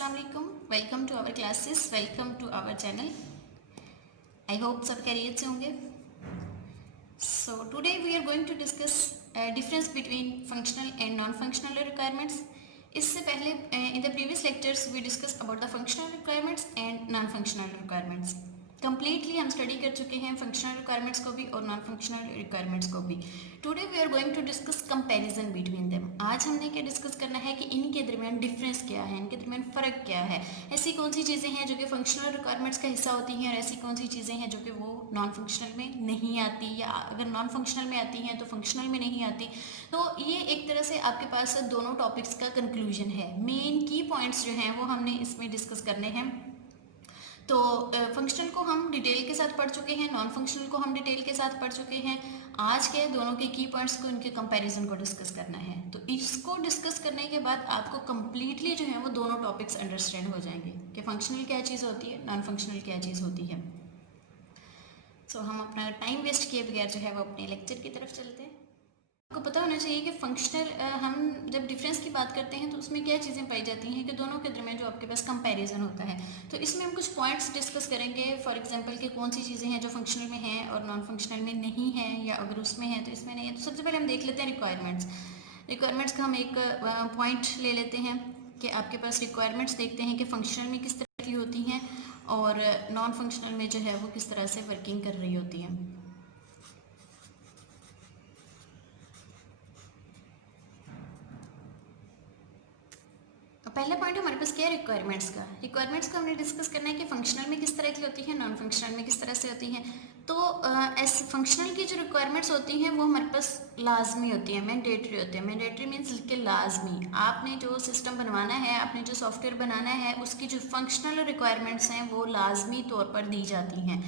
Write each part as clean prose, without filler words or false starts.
अस्सलाम वालेकुम, welcome to our classes, welcome to our channel. I hope सब खैरियत से होंगे। So today we are going to discuss difference between functional and non functional requirements. इससे पहले in the previous lectures we discuss about the functional requirements and non functional requirements. Completely हम study कर चुके हैं फंक्शनल रिक्वायरमेंट्स को भी और non functional requirements को भी। Today we are going to discuss comparison between them. आज हमने क्या डिस्कस करना है कि इनके दरमियान डिफरेंस क्या है, इनके दरमियान फ़र्क क्या है, ऐसी कौन सी चीज़ें हैं जो कि फंक्शनल रिक्वायरमेंट्स का हिस्सा होती हैं और ऐसी कौन सी चीज़ें हैं जो कि वो नॉन फंक्शनल में नहीं आती, या अगर नॉन फंक्शनल में आती हैं तो फंक्शनल में नहीं आती। तो ये एक तरह से आपके पास दोनों टॉपिक्स का कंक्लूजन है। मेन की पॉइंट्स जो हैं वो हमने इसमें डिस्कस करने हैं। तो फंक्शनल को हम डिटेल के साथ पढ़ चुके हैं, नॉन फंक्शनल को हम डिटेल के साथ पढ़ चुके हैं। आज के दोनों के की पॉइंट्स को, इनके कंपैरिजन को डिस्कस करना है। तो इसको डिस्कस करने के बाद आपको कंप्लीटली जो है वो दोनों टॉपिक्स अंडरस्टैंड हो जाएंगे कि फंक्शनल क्या चीज़ होती है, नॉन फंक्शनल क्या चीज़ होती है। सो हम अपना टाइम वेस्ट किए बगैर जो है वो अपने लेक्चर की तरफ चलते हैं। आपको पता होना चाहिए कि फंक्शनल हम जब डिफरेंस की बात करते हैं तो उसमें क्या चीज़ें पाई जाती हैं कि दोनों के दरमियान जो आपके पास कंपैरिजन होता है। तो इसमें हम कुछ पॉइंट्स डिस्कस करेंगे। फॉर एग्जांपल कि कौन सी चीज़ें हैं जो फंक्शनल में हैं और नॉन फंक्शनल में नहीं है, या अगर उसमें है तो इसमें नहीं है। तो सबसे पहले हम देख लेते हैं रिक्वायरमेंट्स का हम एक पॉइंट ले लेते हैं कि आपके पास रिक्वायरमेंट्स देखते हैं कि फंक्शनल में किस तरह की होती हैं और नॉन फंक्शनल में जो है वो किस तरह से वर्किंग कर रही होती हैं। पहला पॉइंट हमारे पास क्या है रिक्वायरमेंट्स को हमने डिस्कस करना है कि फंक्शनल में किस तरह की होती है, नॉन फंक्शनल में किस तरह से होती हैं। तो ऐसे फंक्शनल की जो रिक्वायरमेंट्स होती हैं वो हमारे पास लाजमी होती हैं, मैंडेटरी होती हैं। मैंडेटरी मीन्स कि लाजमी, आपने जो सिस्टम बनवाना है, आपने जो सॉफ्टवेयर बनाना है, उसकी जो फंक्शनल रिक्वायरमेंट्स हैं वो लाजमी तौर पर दी जाती हैं,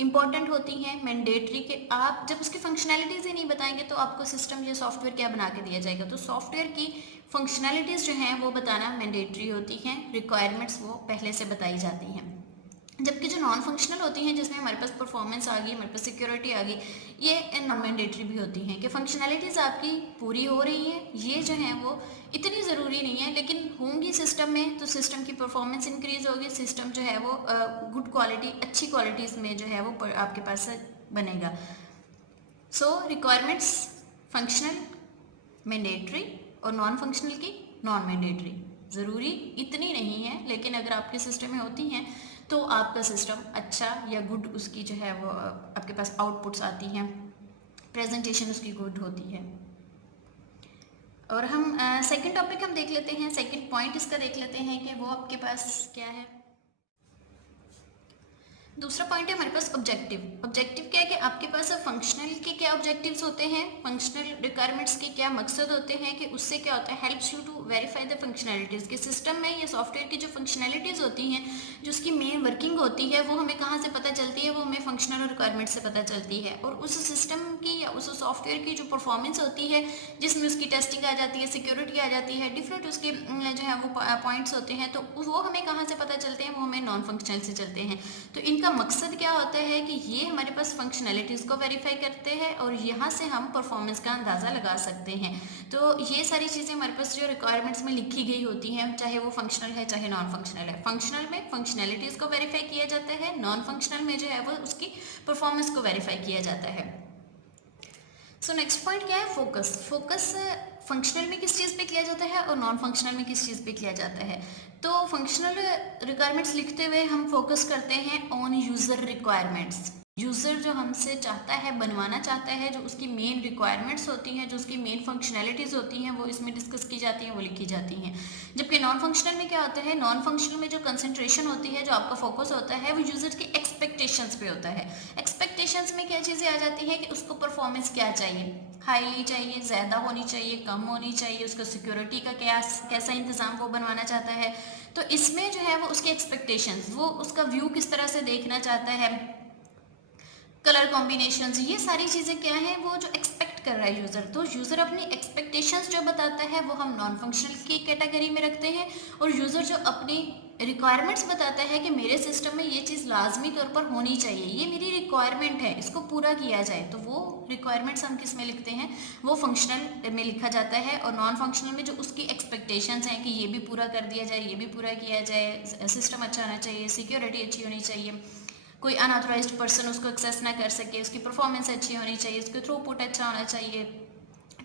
इंपॉर्टेंट होती हैं, मैंडेटरी के। आप जब उसकी फंक्शनैलिटीज़ ही नहीं बताएंगे तो आपको सिस्टम या सॉफ्टवेयर क्या बना के दिया जाएगा। तो सॉफ्टवेयर की फंक्शनैलिटीज़ जो हैं वो बताना मैंडेटरी होती हैं, रिक्वायरमेंट्स वो पहले से बताई जाती हैं। जबकि जो नॉन फंक्शनल होती हैं जिसमें हमारे पास परफॉर्मेंस आ गई, हमारे पास सिक्योरिटी आ गई, ये नॉन मैंडेटरी भी होती हैं कि फंक्शनैलिटीज़ आपकी पूरी हो रही है, ये जो हैं वो इतनी ज़रूरी नहीं है, लेकिन होंगी सिस्टम में तो सिस्टम की परफॉर्मेंस इंक्रीज होगी, सिस्टम जो है वो गुड क्वालिटी, अच्छी क्वालिटीज़ में जो है वो आपके पास बनेगा। सो रिक्वायरमेंट्स फंक्शनल मैंडेटरी और नॉन फंक्शनल की नॉन मैंडेटरी। ज़रूरी इतनी नहीं है, लेकिन अगर आपके सिस्टम में होती हैं तो आपका सिस्टम अच्छा या गुड, उसकी जो है वो आपके पास आउटपुट्स आती हैं, प्रेजेंटेशन उसकी गुड होती है। और हम सेकंड टॉपिक हम देख लेते हैं, सेकंड पॉइंट इसका देख लेते हैं कि वो आपके पास क्या है। दूसरा पॉइंट है हमारे पास ऑब्जेक्टिव क्या है कि आपके पास फंक्शनल के क्या ऑब्जेक्टिव्स होते हैं, फंक्शनल रिक्वायरमेंट्स के क्या मकसद होते हैं, कि उससे क्या होता है, helps you to verify the functionalities के सिस्टम में या सॉफ्टवेयर की जो फंक्शनैलिटीज़ होती हैं, जो उसकी मेन वर्किंग होती है, वो हमें कहाँ से पता चलती है, वो हमें फंक्शनल रिक्वायरमेंट से पता चलती है। और उस सिस्टम की या उस सॉफ्टवेयर की जो परफॉर्मेंस होती है, जिसमें उसकी टेस्टिंग आ जाती है, सिक्योरिटी आ जाती है, डिफरेंट उसके जो है वो पॉइंट्स होते हैं, तो वो हमें कहाँ से पता चलते हैं, वो हमें नॉन फंक्शनल से चलते हैं। तो इनका मकसद क्या होता है कि ये हमारे पास फंक्शनैलिटीज़ को वेरीफाई करते हैं और यहाँ से हम परफॉर्मेंस का अंदाज़ा लगा सकते हैं। तो ये सारी चीज़ें हमारे पास जो रिक्वायरमेंट्स में लिखी गई होती हैं, चाहे वो फंक्शनल है चाहे नॉन फंक्शनल है। फंक्शनल में फंक्शनैलिटीज़ को वेरीफाई किया जाता है, नॉन फंक्शनल में जो है वो उसकी परफॉर्मेंस को वेरीफाई किया जाता है। सो नेक्स्ट पॉइंट क्या है, फोकस फंक्शनल में किस चीज़ पे किया जाता है और नॉन फंक्शनल में किस चीज़ पे किया जाता है। तो फंक्शनल रिक्वायरमेंट्स लिखते हुए हम फोकस करते हैं ऑन यूज़र रिक्वायरमेंट्स। यूज़र जो हमसे चाहता है, बनवाना चाहता है, जो उसकी मेन रिक्वायरमेंट्स होती हैं, जो उसकी मेन फंक्शनैलिटीज़ होती हैं, वो इसमें डिस्कस की जाती हैं, वो लिखी जाती हैं। जबकि नॉन फंक्शनल में क्या होता है, नॉन फंक्शनल में जो कंसंट्रेशन होती है, जो आपका फोकस होता है, वो यूज़र की एक्सपेक्टेशंस पे होता है। एक्सपेक्टेशंस में क्या चीज़ें आ जाती हैं कि उसको परफॉर्मेंस क्या चाहिए, हाईली चाहिए, ज़्यादा होनी चाहिए, कम होनी चाहिए, उसको सिक्योरिटी का कैसा इंतज़ाम वो बनवाना चाहता है। तो इसमें जो है वो उसके एक्सपेक्टेशंस, वो उसका व्यू किस तरह से देखना चाहता है, कलर कॉम्बिनेशंस, ये सारी चीज़ें क्या हैं, वो जो एक्सपेक्ट कर रहा है यूज़र। तो यूज़र अपनी एक्सपेक्टेशंस जो बताता है वो हम नॉन फंक्शनल की कैटेगरी में रखते हैं, और यूज़र जो अपनी रिक्वायरमेंट्स बताता है कि मेरे सिस्टम में ये चीज़ लाजमी तौर पर होनी चाहिए, ये मेरी रिक्वायरमेंट है, इसको पूरा किया जाए, तो वो रिक्वायरमेंट्स हम किस में लिखते हैं, वो फंक्शनल में लिखा जाता है। और नॉन फंक्शनल में जो उसकी एक्सपेक्टेशंस हैं कि ये भी पूरा कर दिया जाए, ये भी पूरा किया जाए, सिस्टम अच्छा होना चाहिए, सिक्योरिटी अच्छी होनी चाहिए, कोई अनऑथराइज्ड पर्सन उसको एक्सेस ना कर सके, उसकी परफॉर्मेंस अच्छी होनी चाहिए, उसका थ्रूपुट अच्छा होना चाहिए,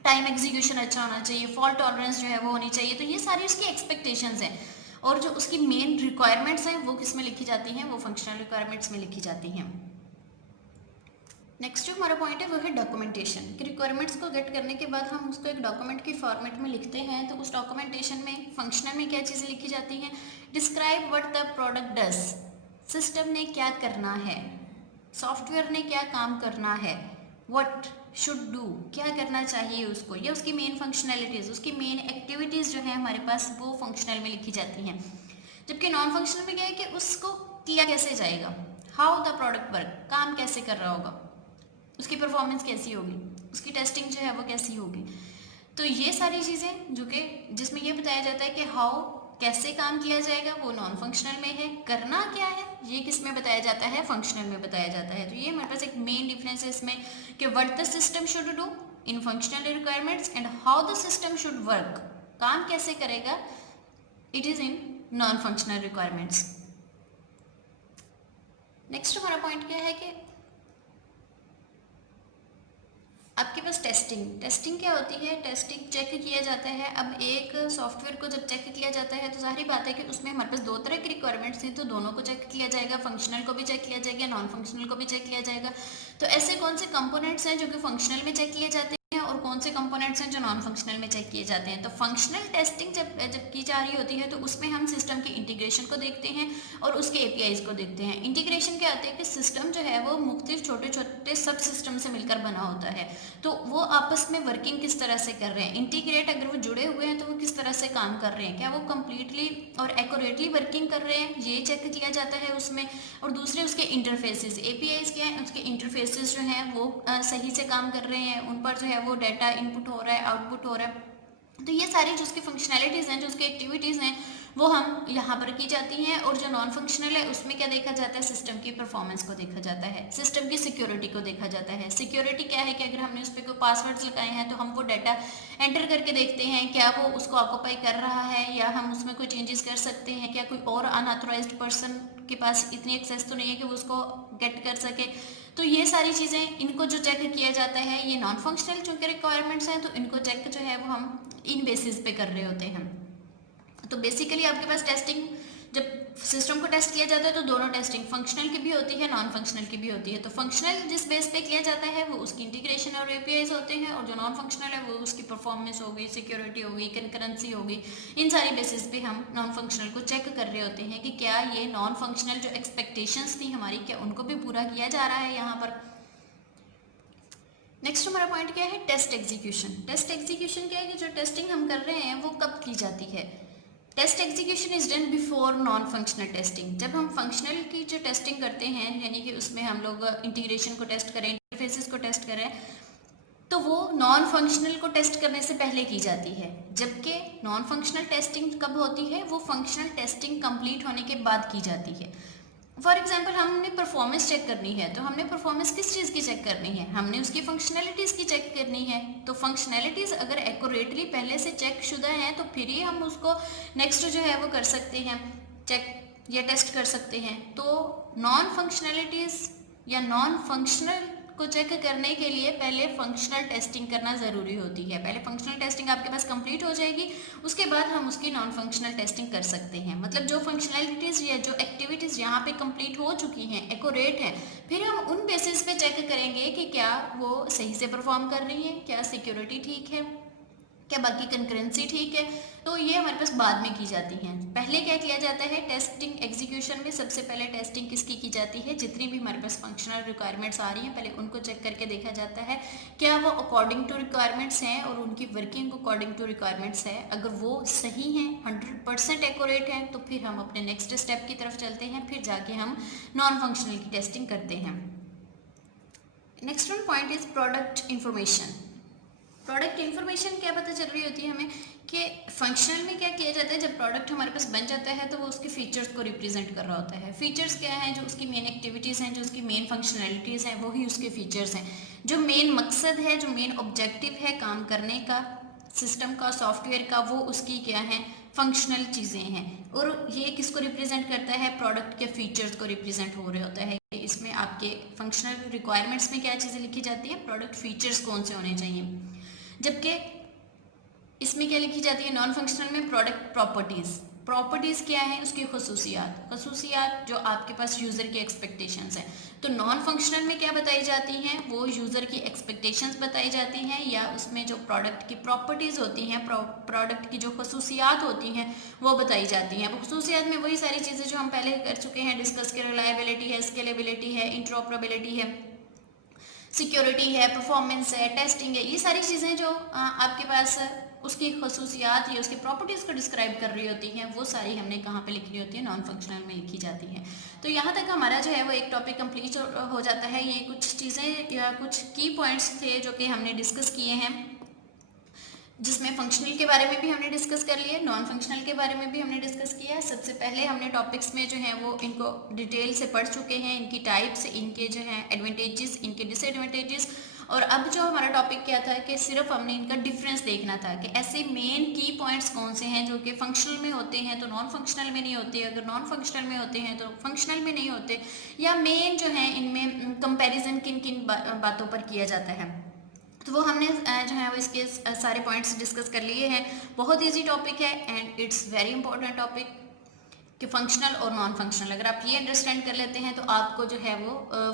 टाइम एग्जीक्यूशन अच्छा होना चाहिए, फॉल्ट टॉलरेंस जो है वो होनी चाहिए। तो ये सारी उसकी एक्सपेक्टेशंस हैं और जो उसकी मेन रिक्वायरमेंट्स हैं वो किस में लिखी जाती हैं, वो फंक्शनल रिक्वायरमेंट्स में लिखी जाती हैं। नेक्स्ट जो हमारा पॉइंट है वो है डॉक्यूमेंटेशन, कि रिक्वायरमेंट्स को गेट करने के बाद हम उसको एक डॉक्यूमेंट की फॉर्मेट में लिखते हैं। तो उस डॉक्यूमेंटेशन में फंक्शनल में क्या चीज़ें लिखी जाती हैं, describe what the product does, system ने क्या करना है, सॉफ्टवेयर ने क्या काम करना है, व्हाट शुड डू, क्या करना चाहिए उसको, या उसकी मेन फंक्शनैलिटीज, उसकी मेन एक्टिविटीज़ जो है हमारे पास वो फंक्शनल में लिखी जाती हैं। जबकि नॉन फंक्शनल में क्या है कि उसको किया कैसे जाएगा, हाउ द प्रोडक्ट वर्क, काम कैसे कर रहा होगा, उसकी परफॉर्मेंस कैसी होगी, उसकी टेस्टिंग जो है वो कैसी होगी। तो ये सारी चीज़ें जो कि जिसमें ये बताया जाता है कि हाउ कैसे काम किया जाएगा वो नॉन फंक्शनल में है, करना क्या है ये किस में बताया जाता है, फंक्शनल में बताया जाता है। तो ये हमारे पास एक मेन डिफरेंस है इसमें कि what the system should do in functional requirements and how the system should work, काम कैसे करेगा, it is in non functional requirements. Next हमारा पॉइंट क्या है कि आपके पास टेस्टिंग क्या होती है, टेस्टिंग चेक किया जाता है। अब एक सॉफ्टवेयर को जब चेक किया जाता है तो जाहिर बात है कि उसमें हमारे पास दो तरह की रिक्वायरमेंट्स थी, तो दोनों को चेक किया जाएगा, फंक्शनल को भी चेक किया जाएगा, नॉन फंक्शनल को भी चेक किया जाएगा। तो ऐसे कौन से कंपोनेंट्स हैं जो कि फंक्शनल में चेक किए जाते हैं और कौन से कंपोनेंट्स हैं जो नॉन फंक्शनल में चेक किए जाते हैं। तो फंक्शनल टेस्टिंग जब की जा रही होती है तो उसमें हम सिस्टम की इंटीग्रेशन को देखते हैं और उसके एपीआईज को देखते हैं। इंटीग्रेशन क्या होता है कि सिस्टम जो है वो मुख्तलिफ छोटे छोटे सब सिस्टम से मिलकर बना होता है, तो वो आपस में वर्किंग किस तरह से कर रहे हैं, इंटीग्रेट अगर वो जुड़े हुए हैं तो वो किस तरह से काम कर रहे हैं, क्या वो कम्प्लीटली और एक्यूरेटली वर्किंग कर रहे हैं, ये चेक किया जाता है उसमें। और दूसरे उसके इंटरफेसेस, एपीआईज क्या है, उसके इंटरफेसेस जो हैं वो सही से काम कर रहे हैं, उन पर जो है वो डाटा इनपुट हो रहा है, आउटपुट हो रहा है। तो ये सारी जो उसकी फंक्शनैलिटीज़ हैं, जो उसकी एक्टिविटीज़ हैं, वो हम यहाँ पर की जाती हैं। और जो नॉन फंक्शनल है उसमें क्या देखा जाता है, सिस्टम की परफॉर्मेंस को देखा जाता है, सिस्टम की सिक्योरिटी को देखा जाता है। सिक्योरिटी क्या है कि अगर हमने उस पर कोई पासवर्ड्स लगाए हैं तो हम वो डाटा एंटर करके देखते हैं क्या वो उसको ऑक्यूपाई कर रहा है, या हम उसमें कोई चेंजेस कर सकते हैं, क्या कोई और अनऑथराइज्ड पर्सन के पास इतनी एक्सेस तो नहीं है कि वो उसको गेट कर सके। तो ये सारी चीज़ें, इनको जो चेक किया जाता है, ये नॉन फंक्शनल चूँकि रिक्वायरमेंट्स हैं तो इनको चेक जो है वो हम इन बेसिस पे कर रहे होते हैं। तो बेसिकली आपके पास टेस्टिंग, जब सिस्टम को टेस्ट किया जाता है तो दोनों टेस्टिंग, फंक्शनल की भी होती है, नॉन फंक्शनल की भी होती है। तो फंक्शनल जिस बेस पे किया जाता है वो उसकी इंटीग्रेशन और एपीआईज होते हैं, और जो नॉन फंक्शनल है वो उसकी परफॉर्मेंस होगी, सिक्योरिटी होगी, कंकरेंसी होगी। इन सारी बेसिस पे हम नॉन फंक्शनल को चेक कर रहे होते हैं कि क्या ये नॉन फंक्शनल जो एक्सपेक्टेशंस थी हमारी, क्या उनको भी पूरा किया जा रहा है यहाँ पर। नेक्स्ट हमारा पॉइंट क्या है, टेस्ट एग्जीक्यूशन। टेस्ट एग्जीक्यूशन क्या है कि जो टेस्टिंग हम कर रहे हैं वो कब की जाती है। Test execution is done before non functional testing. जब हम फंक्शनल की जो टेस्टिंग करते हैं, यानी कि उसमें हम लोग इंटीग्रेशन को टेस्ट करें, इंटरफेसेस को टेस्ट करें, तो वो नॉन फंक्शनल को टेस्ट करने से पहले की जाती है। जबकि नॉन फंक्शनल टेस्टिंग कब होती है, वो फंक्शनल टेस्टिंग कंप्लीट होने के बाद की जाती है। फॉर एग्जाम्पल हमने परफॉर्मेंस चेक करनी है, तो हमने परफॉर्मेंस किस चीज़ की चेक करनी है, हमने उसकी फंक्शनैलिटीज़ की चेक करनी है। तो फंक्शनैलिटीज़ अगर एक्यूरेटली पहले से चेक शुदा हैं तो फिर ही हम उसको नेक्स्ट जो है वो कर सकते हैं, चेक या टेस्ट कर सकते हैं। तो नॉन फंक्शनैलिटीज़ या नॉन फंक्शनल को चेक करने के लिए पहले फंक्शनल टेस्टिंग करना ज़रूरी होती है। पहले फंक्शनल टेस्टिंग आपके पास कंप्लीट हो जाएगी, उसके बाद हम उसकी नॉन फंक्शनल टेस्टिंग कर सकते हैं। मतलब जो फंक्शनैलिटीज़ या जो एक्टिविटीज़ यहाँ पे कंप्लीट हो चुकी हैं, एक्यूरेट हैं, फिर हम उन बेसिस पे चेक करेंगे कि क्या वो सही से परफॉर्म कर रही है, क्या सिक्योरिटी ठीक है, क्या बाकी कंकरेंसी ठीक है। तो ये हमारे पास बाद में की जाती हैं। पहले क्या किया जाता है, टेस्टिंग एग्जीक्यूशन में सबसे पहले टेस्टिंग किसकी की जाती है, जितनी भी हमारे पास फंक्शनल रिक्वायरमेंट्स आ रही हैं पहले उनको चेक करके देखा जाता है क्या वो अकॉर्डिंग टू रिक्वायरमेंट्स हैं और उनकी वर्किंग अकॉर्डिंग टू रिक्वायरमेंट्स है। अगर वो सही हैं, 100% एक्यूरेट हैं, तो फिर हम अपने नेक्स्ट स्टेप की तरफ चलते हैं, फिर जाके हम नॉन फंक्शनल की टेस्टिंग करते हैं। Next one point is product information. Product information क्या पता चल रही होती है हमें कि फंक्शनल में क्या किया जाता है। जब प्रोडक्ट हमारे पास बन जाता है तो वो उसके फीचर्स को रिप्रेजेंट कर रहा होता है। फीचर्स क्या है, जो उसकी मेन एक्टिविटीज़ हैं, जो उसकी मेन फंक्शनैलिटीज़ हैं, वही उसके फीचर्स हैं। जो मेन मकसद है, जो मेन ऑब्जेक्टिव है काम करने का, सिस्टम का, सॉफ्टवेयर का, वो उसकी क्या है, फंक्शनल चीज़ें हैं। और ये किसको रिप्रेजेंट करता है, प्रोडक्ट के फीचर्स को रिप्रेजेंट हो रहा होता है। इसमें आपके फंक्शनल रिक्वायरमेंट्स में क्या चीज़ें लिखी जाती है, प्रोडक्ट फीचर्स कौन से होने चाहिए। जबकि इसमें क्या लिखी जाती है, नॉन फंक्शनल में प्रोडक्ट प्रॉपर्टीज़। प्रॉपर्टीज़ क्या है, उसकी खसूसियात जो आपके पास यूज़र की एक्सपेक्टेशंस हैं। तो नॉन फंक्शनल में क्या बताई जाती हैं, वो यूज़र की एक्सपेक्टेशंस बताई जाती हैं, या उसमें जो प्रोडक्ट की प्रॉपर्टीज़ होती हैं, प्रोडक्ट की जो खसूसियात होती हैं वो बताई जाती हैं। अब खसूसियात में वही सारी चीज़ें जो हम पहले कर चुके हैं डिस्कस के, रिलायबिलिटी है, स्केलेबिलिटी है, इंटरऑपरेबिलिटी है, सिक्योरिटी है, परफॉर्मेंस है, टेस्टिंग है। ये सारी चीज़ें जो आपके पास उसकी खसूसियात या उसकी प्रॉपर्टीज़ को डिस्क्राइब कर रही होती हैं, वो सारी हमने कहाँ पे लिखनी होती है, नॉन फंक्शनल में लिखी जाती हैं। तो यहाँ तक हमारा जो है वो एक टॉपिक कंप्लीट हो जाता है। ये कुछ चीज़ें या कुछ की पॉइंट्स थे जो कि हमने डिस्कस किए हैं, जिसमें फंक्शनल के बारे में भी हमने डिस्कस कर लिया, नॉन फंक्शनल के बारे में भी हमने डिस्कस किया है। सबसे पहले हमने टॉपिक्स में जो है वो इनको डिटेल से पढ़ चुके हैं, इनकी टाइप्स, इनके जो है एडवांटेजेस, इनके डिसएडवांटेजेस। और अब जो हमारा टॉपिक क्या था कि सिर्फ हमने इनका डिफरेंस देखना था कि ऐसे मेन की पॉइंट्स कौन से हैं जो कि फंक्शनल में होते हैं तो नॉन फंक्शनल में नहीं होते, अगर नॉन फंक्शनल में होते हैं तो फंक्शनल में नहीं होते, या मेन जो है इनमें कंपैरिजन किन किन बातों पर किया जाता है। तो वो हमने जो है वो इसके सारे पॉइंट्स डिस्कस कर लिए हैं। बहुत इजी टॉपिक है and it's very important topic कि फंक्शनल और नॉन फंक्शनल, अगर आप ये अंडरस्टैंड कर लेते हैं तो आपको जो है वो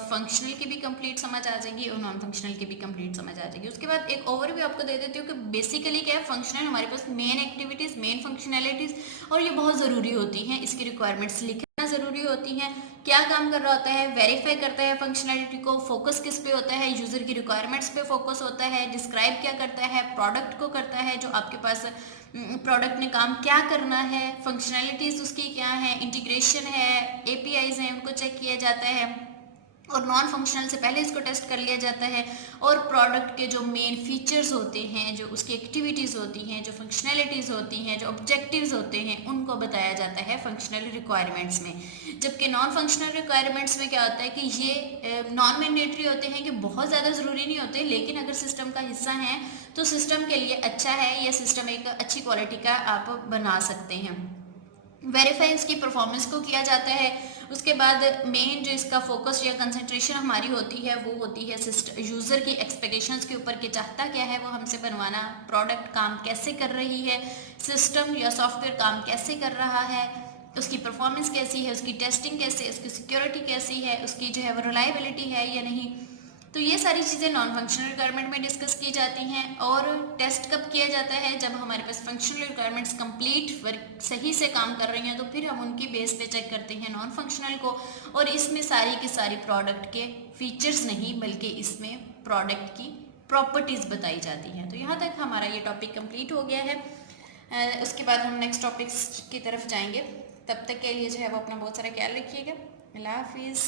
फंक्शनल की भी कंप्लीट समझ आ जाएगी और नॉन फंक्शनल की भी कंप्लीट समझ आ जाएगी। उसके बाद एक ओवरव्यू आपको दे देती हूँ कि बेसिकली क्या है फंक्शनल, हमारे पास मेन एक्टिविटीज़, मेन फंक्शनैलिटीज़, और ये बहुत ज़रूरी होती हैं, इसकी रिक्वायरमेंट्स लिखना ज़रूरी होती हैं। क्या काम कर रहा होता है, वेरीफाई करता है फंक्शनैलिटी को, फोकस किस पे होता है, यूज़र की रिक्वायरमेंट्स पे फोकस होता है, डिस्क्राइब क्या करता है, प्रोडक्ट को करता है, जो आपके पास प्रोडक्ट ने काम क्या करना है, फंक्शनैलिटीज़ उसकी क्या है, इंटीग्रेशन है, एपीआईज हैं, उनको चेक किया जाता है, और नॉन फंक्शनल से पहले इसको टेस्ट कर लिया जाता है, और प्रोडक्ट के जो मेन फीचर्स होते हैं, जो उसकी एक्टिविटीज़ होती हैं, जो फंक्शनैलिटीज़ होती हैं, जो ऑब्जेक्टिव्स होते हैं, उनको बताया जाता है फंक्शनल रिक्वायरमेंट्स में। जबकि नॉन फंक्शनल रिक्वायरमेंट्स में क्या होता है कि ये नॉन मैंडेटरी होते हैं, कि बहुत ज़्यादा ज़रूरी नहीं होते, लेकिन अगर सिस्टम का हिस्सा हैं तो सिस्टम के लिए अच्छा है, या सिस्टम एक अच्छी क्वालिटी का आप बना सकते हैं। वेरीफाई इसकी परफॉर्मेंस को किया जाता है। उसके बाद मेन जो इसका फोकस या कंसंट्रेशन हमारी होती है वो होती है यूज़र की एक्सपेक्टेशंस के ऊपर, कि चाहता क्या है वो हमसे बनवाना, प्रोडक्ट काम कैसे कर रही है, सिस्टम या सॉफ्टवेयर काम कैसे कर रहा है, उसकी परफॉर्मेंस कैसी है, उसकी टेस्टिंग कैसी है, उसकी सिक्योरिटी कैसी है, उसकी जो है वो रिलायबिलिटी है या नहीं। तो ये सारी चीज़ें नॉन फंक्शनल रिक्वायरमेंट में डिस्कस की जाती हैं। और टेस्ट कब किया जाता है, जब हमारे पास फंक्शनल रिक्वायरमेंट्स कंप्लीट वर्क सही से काम कर रही हैं, तो फिर हम उनकी बेस पे चेक करते हैं नॉन फंक्शनल को। और इसमें सारी की सारी प्रोडक्ट के फीचर्स नहीं, बल्कि इसमें प्रोडक्ट की प्रॉपर्टीज़ बताई जाती हैं। तो यहाँ तक हमारा ये टॉपिक कंप्लीट हो गया है। उसके बाद हम नेक्स्ट टॉपिक्स की तरफ जाएंगे। तब तक के लिए जो है वो अपना बहुत सारा ख्याल रखिएगा। अल्लाह हाफिज़।